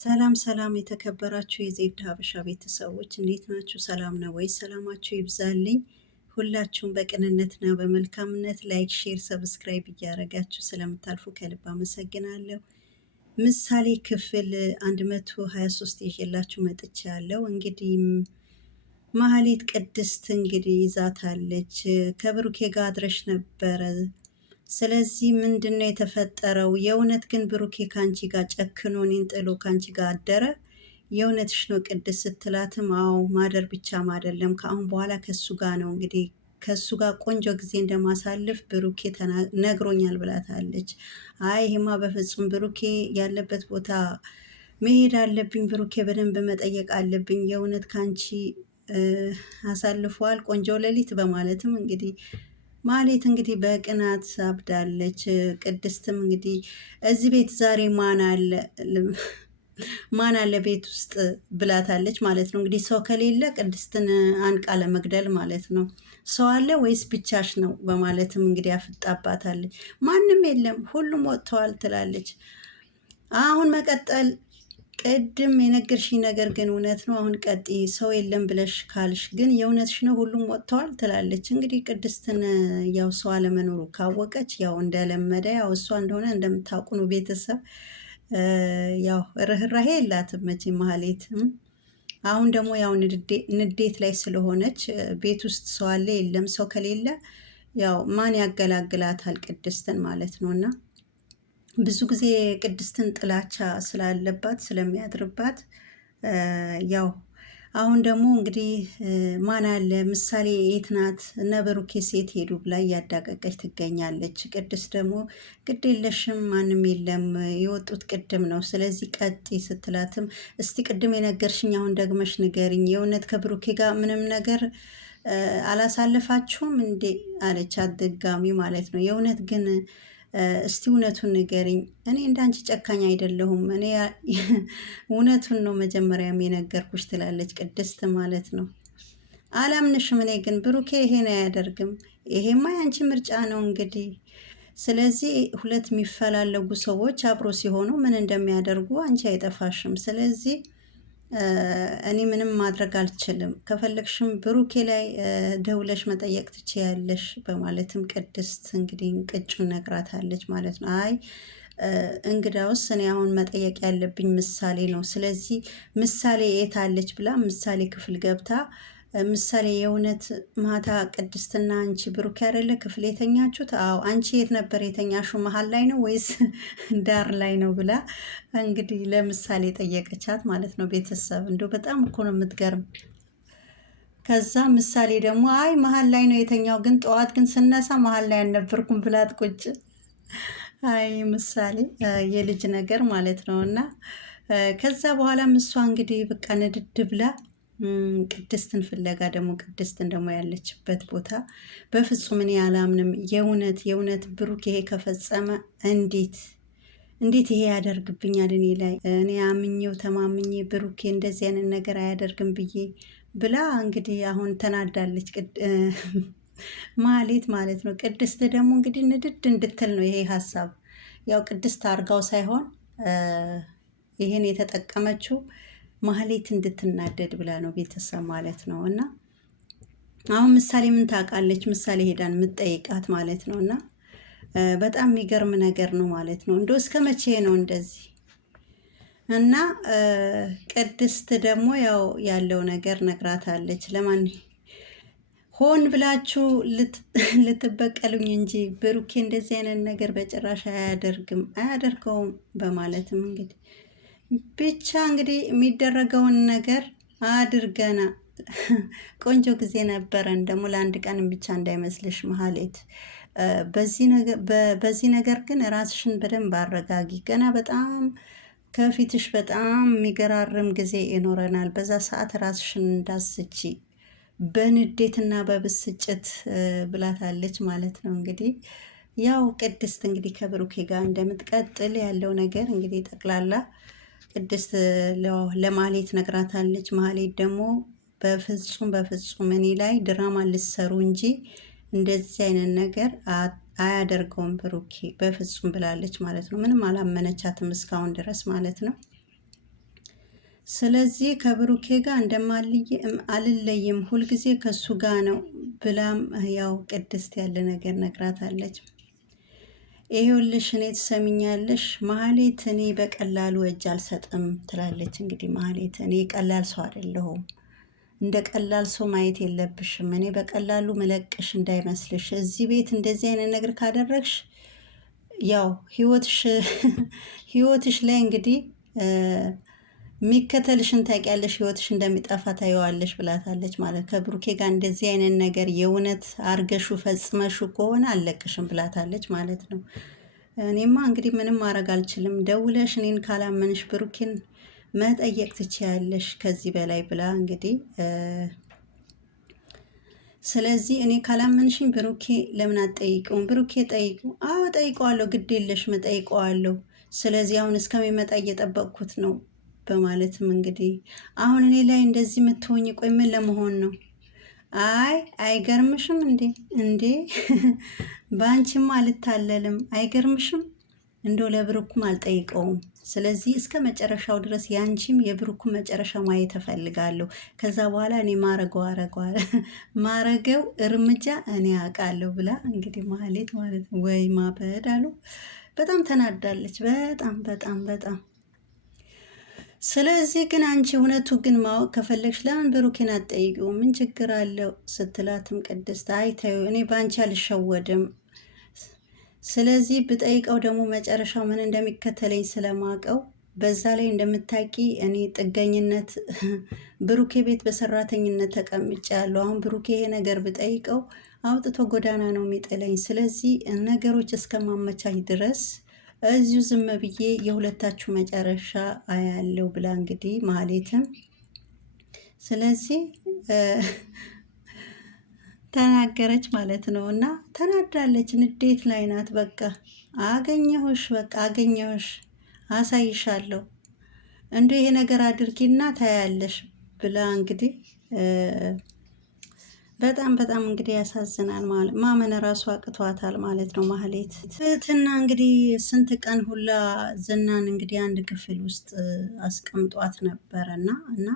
ሰላም ሰላም የተከበራችሁ የዜድ ሀበሻ ቤተሰቦች እንዴት ናችሁ? ሰላም ነው ወይ? ሰላማችሁ ይብዛልኝ። ሁላችሁም በቅንነትና በመልካምነት ላይክ፣ ሼር፣ ሰብስክራይብ እያደረጋችሁ ስለምታልፉ ከልብ አመሰግናለሁ። ምሳሌ ክፍል 123 ይዤላችሁ መጥቻለሁ። እንግዲህ ማህሌት ቅድስት እንግዲህ ይዛታለች። ከብሩኬ ጋር አድረሽ ነበረ። ስለዚህ ምንድን ነው የተፈጠረው? የእውነት ግን ብሩኬ ካንቺ ጋር ጨክኖ እኔን ጥሎ ካንቺ ጋር አደረ? የእውነትሽ ነው ቅድስት ስትላትም፣ አዎ ማደር ብቻም አይደለም ከአሁን በኋላ ከሱ ጋር ነው እንግዲህ ከሱ ጋር ቆንጆ ጊዜ እንደማሳልፍ ብሩኬ ነግሮኛል ብላታለች። አይ ይሄማ በፍጹም ብሩኬ ያለበት ቦታ መሄድ አለብኝ፣ ብሩኬ በደንብ መጠየቅ አለብኝ፣ የእውነት ካንቺ አሳልፈዋል ቆንጆ ሌሊት በማለትም እንግዲህ ማህሌት እንግዲህ በቅናት አብዳለች። ቅድስትም እንግዲህ እዚህ ቤት ዛሬ ማን አለ ቤት ውስጥ ብላታለች ማለት ነው። እንግዲህ ሰው ከሌለ ቅድስትን አንቃ ለመግደል ማለት ነው። ሰው አለ ወይስ ብቻሽ ነው በማለትም እንግዲህ አፍጣባታለች። ማንም የለም ሁሉም ወጥተዋል ትላለች። አሁን መቀጠል ቅድም የነገርሽኝ ነገር ግን እውነት ነው። አሁን ቀጥ ሰው የለም ብለሽ ካልሽ ግን የእውነትሽ ነው ሁሉም ወጥተዋል ትላለች። እንግዲህ ቅድስትን ያው ሰው አለመኖሩ ካወቀች ያው እንደለመደ ያው እሷ እንደሆነ እንደምታውቁ ነው ቤተሰብ ያው ርህራሄ የላትም መቼም ማህሌት። አሁን ደግሞ ያው ንዴት ላይ ስለሆነች ቤት ውስጥ ሰው አለ የለም ሰው ከሌለ ያው ማን ያገላግላታል ቅድስትን ማለት ነው። እና ብዙ ጊዜ ቅድስትን ጥላቻ ስላለባት ስለሚያድርባት ያው አሁን ደግሞ እንግዲህ ማን አለ ምሳሌ የት ናት እነ ብሩኬ ሴት ሄዱ ብላ እያዳቀቀች ትገኛለች። ቅድስት ደግሞ ግድ የለሽም ማንም የለም የወጡት ቅድም ነው ስለዚህ ቀጥ ስትላትም እስቲ ቅድም የነገርሽኝ አሁን ደግመሽ ንገሪኝ የእውነት ከብሩኬ ጋር ምንም ነገር አላሳልፋችሁም እንዴ አለቻት ድጋሚ ማለት ነው። የእውነት ግን እስቲ እውነቱን ንገሪኝ፣ እኔ እንዳንቺ ጨካኝ አይደለሁም፣ እኔ እውነቱን ነው መጀመሪያም የነገርኩሽ ትላለች ቅድስት ማለት ነው። አላምንሽም፣ እኔ ግን ብሩኬ ይሄን አያደርግም፣ ይሄማ ያንቺ ምርጫ ነው እንግዲህ። ስለዚህ ሁለት የሚፈላለጉ ሰዎች አብሮ ሲሆኑ ምን እንደሚያደርጉ አንቺ አይጠፋሽም። ስለዚህ እኔ ምንም ማድረግ አልችልም። ከፈለግሽም ብሩኬ ላይ ደውለሽ መጠየቅ ትችያለሽ በማለትም ቅድስት እንግዲህ ቅጩን ነግራታለች ማለት ነው። አይ እንግዳውስ እኔ አሁን መጠየቅ ያለብኝ ምሳሌ ነው። ስለዚህ ምሳሌ የት አለች ብላ ምሳሌ ክፍል ገብታ ምሳሌ የእውነት ማታ ቅድስትና አንቺ ብሩኬ አይደለ ክፍል የተኛችሁት? አዎ። አንቺ የት ነበር የተኛሹ? መሀል ላይ ነው ወይስ ዳር ላይ ነው ብላ እንግዲህ ለምሳሌ ጠየቀቻት ማለት ነው። ቤተሰብ እንደው በጣም እኮ ነው የምትገርም። ከዛ ምሳሌ ደግሞ አይ መሀል ላይ ነው የተኛው፣ ግን ጠዋት ግን ስነሳ መሀል ላይ አልነበርኩም ብላት ቁጭ። አይ ምሳሌ የልጅ ነገር ማለት ነው። እና ከዛ በኋላም እሷ እንግዲህ በቃ ንድድ ብላ ቅድስትን ፍለጋ ደግሞ ቅድስትን ደግሞ ያለችበት ቦታ በፍጹም እኔ አላምንም። የእውነት ብሩክ ይሄ ከፈጸመ እንዴት ይሄ ያደርግብኛል እኔ ላይ? እኔ አምኜው ተማምኜ ብሩኬ እንደዚህ አይነት ነገር አያደርግም ብዬ ብላ እንግዲህ አሁን ተናዳለች ማህሌት ማለት ነው። ቅድስት ደግሞ እንግዲህ ንድድ እንድትል ነው ይሄ ሀሳብ። ያው ቅድስት አርጋው ሳይሆን ይሄን የተጠቀመችው ማህሌት እንድትናደድ ብላ ነው ቤተሰብ ማለት ነው። እና አሁን ምሳሌ ምን ታውቃለች? ምሳሌ ሄዳን የምትጠይቃት ማለት ነው። እና በጣም የሚገርም ነገር ነው ማለት ነው። እንደው እስከ መቼ ነው እንደዚህ? እና ቅድስት ደግሞ ያው ያለው ነገር ነግራታለች። ለማን ሆን ብላችሁ ልትበቀሉኝ እንጂ ብሩኬ እንደዚህ አይነት ነገር በጭራሽ አያደርገውም በማለትም እንግዲህ ብቻ እንግዲህ የሚደረገውን ነገር አድርገና ቆንጆ ጊዜ ነበረን። ደግሞ ለአንድ ቀን ብቻ እንዳይመስልሽ መሀሌት። በዚህ ነገር ግን ራስሽን በደንብ አረጋጊ። ገና በጣም ከፊትሽ በጣም የሚገራርም ጊዜ ይኖረናል። በዛ ሰዓት ራስሽን እንዳስቺ በንዴትና በብስጭት ብላታለች ማለት ነው። እንግዲህ ያው ቅድስት እንግዲህ ከብሩኬ ጋር እንደምትቀጥል ያለው ነገር እንግዲህ ጠቅላላ ቅድስት ለማህሌት ነግራታለች። ማህሌት ደግሞ በፍጹም እኔ ላይ ድራማ ልሰሩ እንጂ እንደዚህ አይነት ነገር አያደርገውም ብሩኬ በፍጹም ብላለች ማለት ነው። ምንም አላመነቻትም እስካሁን ድረስ ማለት ነው። ስለዚህ ከብሩኬ ጋር አልለይም፣ ሁልጊዜ ከሱ ጋር ነው ብላም ያው ቅድስት ያለ ነገር ነግራታለች። ይሄውልሽ እኔ ትሰሚኛለሽ ማህሌት፣ እኔ በቀላሉ እጅ አልሰጥም ትላለች። እንግዲህ ማህሌት እኔ ቀላል ሰው አይደለሁም፣ እንደ ቀላል ሰው ማየት የለብሽም። እኔ በቀላሉ መለቅሽ እንዳይመስልሽ። እዚህ ቤት እንደዚህ አይነት ነገር ካደረግሽ ያው ህይወትሽ ላይ እንግዲህ የሚከተልሽን ታውቂያለሽ፣ ህይወትሽ እንደሚጠፋ ታየዋለሽ ብላታለች። ማለት ከብሩኬ ጋር እንደዚህ አይነት ነገር የእውነት አርገሹ ፈጽመሹ ከሆነ አልለቅሽም ብላታለች ማለት ነው። እኔማ እንግዲህ ምንም ማድረግ አልችልም፣ ደውለሽ እኔን ካላመንሽ ብሩኬን መጠየቅ ትችያለሽ ከዚህ በላይ ብላ እንግዲህ ስለዚህ እኔ ካላመንሽኝ ብሩኬ ለምን አትጠይቀውም? ብሩኬ ጠይቁ። አዎ ጠይቀዋለሁ፣ ግድ የለሽም እጠይቀዋለሁ። ስለዚህ አሁን እስከሚመጣ እየጠበቅኩት ነው በማለትም እንግዲህ አሁን እኔ ላይ እንደዚህ የምትሆኝ ቆይ ምን ለመሆን ነው? አይ አይገርምሽም እንዴ? እንዴ በአንቺም አልታለልም። አይገርምሽም? እንደው ለብሩክም አልጠይቀውም። ስለዚህ እስከ መጨረሻው ድረስ ያንቺም የብሩክም መጨረሻ ማየት እፈልጋለሁ። ከዛ በኋላ እኔ ማረገው እርምጃ እኔ አውቃለሁ ብላ እንግዲህ ማህሌት ማለት ነው። ወይ ማበድ አሉ። በጣም ተናዳለች። በጣም በጣም በጣም ስለዚህ ግን አንቺ እውነቱ ግን ማወቅ ከፈለግሽ ለምን ብሩኬን አትጠይቂው? ምን ችግር አለው ስትላትም ቅድስት አይ ተይው፣ እኔ በአንቺ አልሸወድም። ስለዚህ ብጠይቀው ደግሞ መጨረሻው ምን እንደሚከተለኝ ስለማውቀው በዛ ላይ እንደምታቂ እኔ ጥገኝነት ብሩኬ ቤት በሰራተኝነት ተቀምጬ ያለው አሁን ብሩኬ ይሄ ነገር ብጠይቀው አውጥቶ ጎዳና ነው የሚጥለኝ። ስለዚህ ነገሮች እስከማመቻች ድረስ እዚሁ ዝም ብዬ የሁለታችሁ መጨረሻ አያለው ብላ እንግዲህ ማህሌትም ስለዚህ ተናገረች ማለት ነው። እና ተናዳለች፣ ንዴት ላይ ናት። በቃ አገኘሁሽ፣ በቃ አገኘሁሽ፣ አሳይሻለሁ፣ እንደ ይሄ ነገር አድርጊና ታያለሽ ብላ እንግዲህ በጣም በጣም እንግዲህ ያሳዝናል። ማመን ራሱ አቅቷታል ማለት ነው ማህሌት። ትህትና እንግዲህ ስንት ቀን ሁላ ዝናን እንግዲህ አንድ ክፍል ውስጥ አስቀምጧት ነበረ እና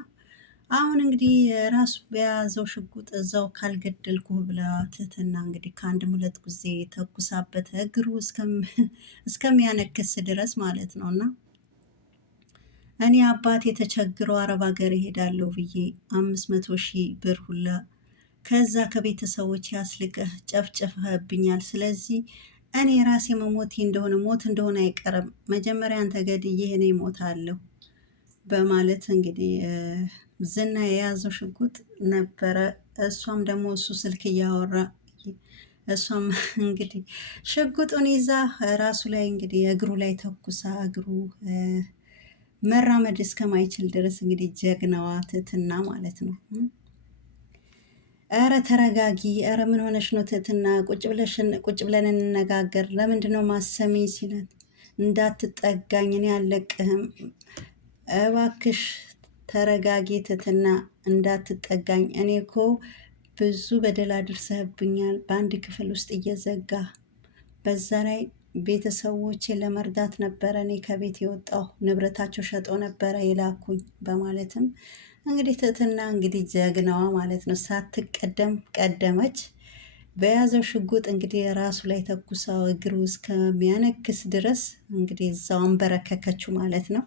አሁን እንግዲህ ራሱ በያዘው ሽጉጥ እዛው ካልገደልኩ ብላ ትህትና እንግዲህ ከአንድም ሁለት ጊዜ ተኩሳበት እግሩ እስከሚያነክስ ድረስ ማለት ነው። እና እኔ አባቴ ተቸግረው አረብ ሀገር ይሄዳለሁ ብዬ 500,000 ብር ሁላ ከዛ ከቤተሰቦች ያስልቀህ ጨፍጨፍህብኛል። ስለዚህ እኔ ራሴ ሞት እንደሆነ አይቀርም፣ መጀመሪያ አንተ ገድዬ እኔ እሞታለሁ በማለት እንግዲህ ዝና የያዘው ሽጉጥ ነበረ። እሷም ደግሞ እሱ ስልክ እያወራ እሷም እንግዲህ ሽጉጡን ይዛ ራሱ ላይ እንግዲህ እግሩ ላይ ተኩሳ እግሩ መራመድ እስከማይችል ድረስ እንግዲህ ጀግናዋ ትህትና ማለት ነው። ኧረ ተረጋጊ፣ ኧረ ምን ሆነሽ ነው ትህትና? ቁጭ ብለን እንነጋገር፣ ለምንድን ነው ማሰሚኝ ሲለት እንዳትጠጋኝ እኔ አልለቅህም፣ እባክሽ ተረጋጊ ትህትና፣ እንዳትጠጋኝ፣ እኔ እኮ ብዙ በደል አድርሰህብኛል፣ በአንድ ክፍል ውስጥ እየዘጋ በዛ ላይ ቤተሰቦቼ ለመርዳት ነበረ እኔ ከቤት የወጣሁ፣ ንብረታቸው ሸጦ ነበረ የላኩኝ በማለትም እንግዲህ ትህትና እንግዲህ ጀግናዋ ማለት ነው ሳትቀደም ቀደመች። በያዘው ሽጉጥ እንግዲህ ራሱ ላይ ተኩሳው እግሩ እስከሚያነክስ ድረስ እንግዲህ እዛው አንበረከከችው ማለት ነው።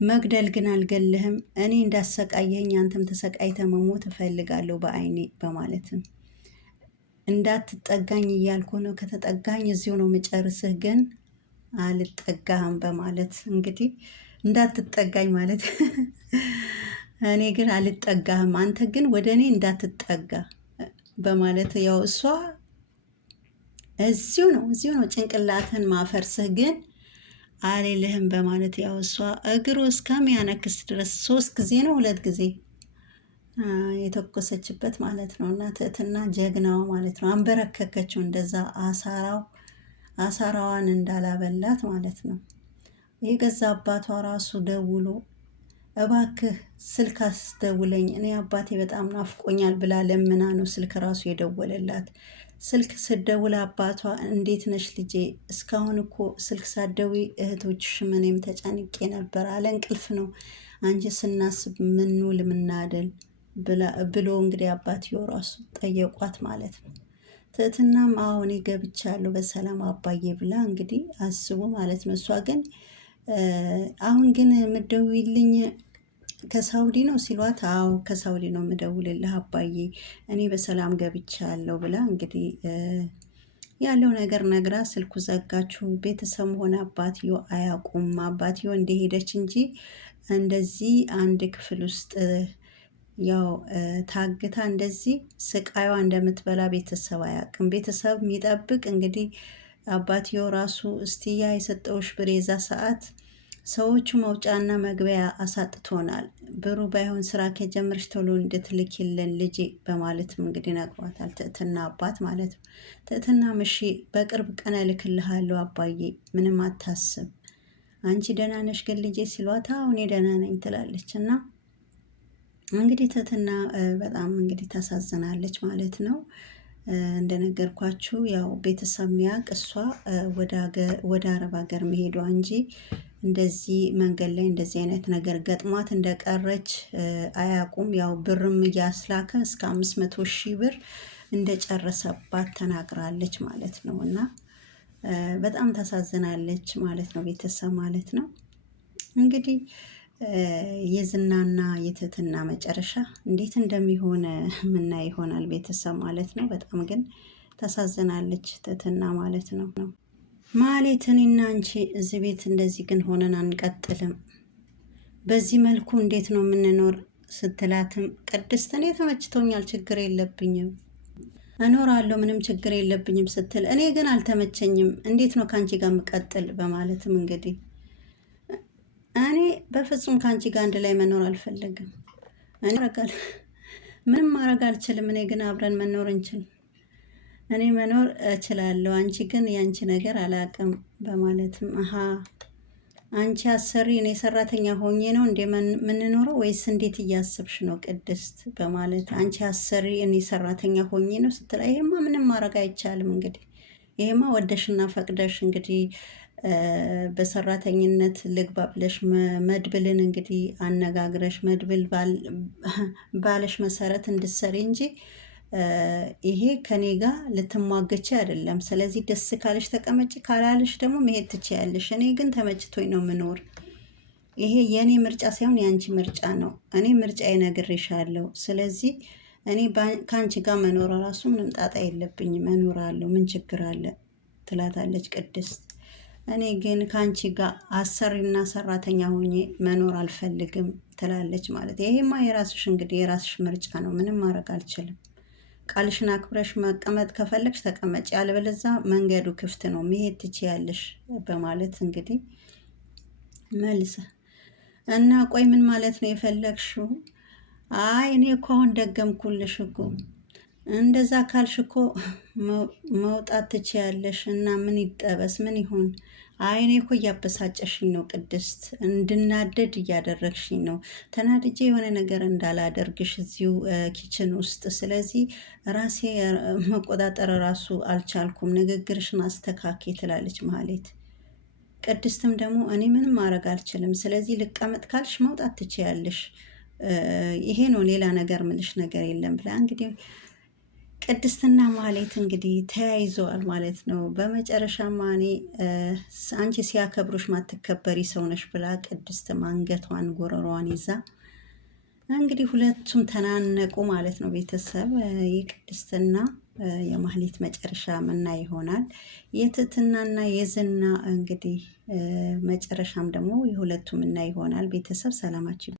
መግደል ግን አልገልህም፣ እኔ እንዳሰቃየኝ አንተም ተሰቃይተ መሞት እፈልጋለሁ በአይኔ በማለትም እንዳትጠጋኝ እያልኩ ነው፣ ከተጠጋኝ እዚሁ ነው የምጨርስህ፣ ግን አልጠጋህም በማለት እንግዲህ እንዳትጠጋኝ ማለት እኔ ግን አልጠጋህም፣ አንተ ግን ወደ እኔ እንዳትጠጋ በማለት ያው እሷ እዚሁ ነው ጭንቅላትን ማፈርስህ ግን አልልህም በማለት ያው እሷ እግሩ እስከሚያነክስ ድረስ 3 ጊዜ ነው 2 ጊዜ የተኮሰችበት ማለት ነው። እና ትህትና ጀግናዋ ማለት ነው አንበረከከችው፣ እንደዛ አሳራዋን እንዳላበላት ማለት ነው። የገዛ አባቷ ራሱ ደውሎ እባክህ ስልክ አስደውለኝ፣ እኔ አባቴ በጣም ናፍቆኛል ብላ ለምና ነው ስልክ ራሱ የደወለላት። ስልክ ስደውል አባቷ እንዴት ነሽ ልጄ? እስካሁን እኮ ስልክ ሳደዊ እህቶችሽ እኔም ተጨንቄ ነበር፣ አለ እንቅልፍ ነው አንቺ ስናስብ ምንውል ምናደል ብሎ እንግዲህ አባትየው ራሱ ጠየቋት ማለት ነው። ትህትናም አሁን ገብቻለሁ በሰላም አባዬ ብላ እንግዲህ አስቡ ማለት ነው። እሷ ግን አሁን ግን የምትደውይልኝ ከሳውዲ ነው ሲሏት፣ አዎ ከሳውዲ ነው የምደውልልህ አባዬ እኔ በሰላም ገብቻለሁ ብላ እንግዲህ ያለው ነገር ነግራ ስልኩ ዘጋችሁ። ቤተሰብ ሆነ አባትዮ አያውቁም። አባትዮ እንደሄደች እንጂ እንደዚህ አንድ ክፍል ውስጥ ያው ታግታ እንደዚህ ስቃይዋ እንደምትበላ ቤተሰብ አያውቅም። ቤተሰብ የሚጠብቅ እንግዲህ አባትዮ ራሱ እስቲያ የሰጠውሽ ብር የዛ ሰዓት ሰዎቹ መውጫና መግቢያ አሳጥቶናል፣ ብሩ ባይሆን ስራ ከጀመርሽ ቶሎ እንድትልኪልን ልጄ በማለትም እንግዲህ ነግሯታል። ትህትና አባት ማለት ነው። ትህትና እሺ በቅርብ ቀን እልክልሃለሁ አባዬ ምንም አታስብ፣ አንቺ ደህና ነሽ ግን ልጄ ሲሏት አሁን ደህና ነኝ ትላለች። እና እንግዲህ ትህትና በጣም እንግዲህ ታሳዝናለች ማለት ነው። እንደነገርኳችሁ ያው ቤተሰብ ሚያውቅ እሷ ወደ አረብ ሀገር መሄዷ እንጂ እንደዚህ መንገድ ላይ እንደዚህ አይነት ነገር ገጥሟት እንደቀረች አያውቁም። ያው ብርም እያስላከ እስከ 500,000 ብር እንደጨረሰባት ተናግራለች ማለት ነው። እና በጣም ታሳዝናለች ማለት ነው። ቤተሰብ ማለት ነው እንግዲህ የዝናና የትህትና መጨረሻ እንዴት እንደሚሆን ምናይ ይሆናል ቤተሰብ ማለት ነው። በጣም ግን ታሳዝናለች ትህትና ማለት ነው። ማህሌት እኔና አንቺ እዚህ ቤት እንደዚህ ግን ሆነን አንቀጥልም፣ በዚህ መልኩ እንዴት ነው የምንኖር ስትላትም ቅድስት እኔ ተመችቶኛል ችግር የለብኝም እኖራለሁ ምንም ችግር የለብኝም ስትል እኔ ግን አልተመቸኝም እንዴት ነው ከአንቺ ጋር የምቀጥል በማለትም እንግዲህ እኔ በፍጹም ከአንቺ ጋር አንድ ላይ መኖር አልፈልግም፣ እኔ ምንም ማድረግ አልችልም፣ እኔ ግን አብረን መኖር እንችል እኔ መኖር እችላለሁ፣ አንቺ ግን የአንቺ ነገር አላውቅም በማለትም አንቺ አሰሪ እኔ ሰራተኛ ሆኜ ነው እንደ የምንኖረው ወይስ እንዴት እያስብሽ ነው ቅድስት በማለት አንቺ አሰሪ እኔ ሰራተኛ ሆኜ ነው ስትል ይሄማ ምንም ማድረግ አይቻልም፣ እንግዲህ ይሄማ ወደሽና ፈቅደሽ እንግዲህ በሰራተኝነት ልግባ ብለሽ መድብልን እንግዲህ አነጋግረሽ መድብል ባለሽ መሰረት እንድትሰሪ እንጂ ይሄ ከኔ ጋር ልትሟገች አይደለም። ስለዚህ ደስ ካለሽ ተቀመጭ፣ ካላለሽ ደግሞ መሄድ ትችያለሽ። እኔ ግን ተመችቶኝ ነው ምኖር። ይሄ የእኔ ምርጫ ሳይሆን የአንቺ ምርጫ ነው። እኔ ምርጫ ይነግርሻለሁ። ስለዚህ እኔ ከአንቺ ጋር መኖር ራሱ ምንም ጣጣ የለብኝም፣ እኖራለሁ፣ ምን ችግር አለ ትላታለች ቅድስት። እኔ ግን ከአንቺ ጋር አሰሪና ሰራተኛ ሆኜ መኖር አልፈልግም ትላለች ማለት። ይሄማ የራስሽ እንግዲህ የራስሽ ምርጫ ነው፣ ምንም ማድረግ አልችልም። ቃልሽን አክብረሽ መቀመጥ ከፈለግሽ ተቀመጭ፣ ያለበለዛ መንገዱ ክፍት ነው መሄድ ትችያለሽ በማለት እንግዲህ መልሰ እና ቆይ ምን ማለት ነው የፈለግሽው? አይ እኔ እኮ አሁን ደገምኩልሽ እኮ እንደዛ ካልሽ እኮ መውጣት ትችያለሽ እና ምን ይጠበስ ምን ይሁን? አይ እኔ እኮ እያበሳጨሽኝ ነው ቅድስት፣ እንድናደድ እያደረግሽኝ ነው። ተናድጄ የሆነ ነገር እንዳላደርግሽ እዚሁ ኪችን ውስጥ፣ ስለዚህ ራሴ መቆጣጠር ራሱ አልቻልኩም፣ ንግግርሽን አስተካኪ ትላለች ማህሌት። ቅድስትም ደግሞ እኔ ምንም ማድረግ አልችልም፣ ስለዚህ ልቀመጥ ካልሽ መውጣት ትችያለሽ፣ ይሄ ነው ሌላ ነገር ምልሽ ነገር የለም ብላ እንግዲህ ቅድስትና ማህሌት እንግዲህ ተያይዘዋል ማለት ነው። በመጨረሻ ማኔ አንቺ ሲያከብሩሽ ማትከበሪ ሰውነሽ ብላ ቅድስት አንገቷን ጎረሯን ይዛ እንግዲህ ሁለቱም ተናነቁ ማለት ነው። ቤተሰብ የቅድስትና የማህሌት መጨረሻ ምና ይሆናል። የትህትናና የዝና እንግዲህ መጨረሻም ደግሞ የሁለቱም ምና ይሆናል። ቤተሰብ ሰላማችሁ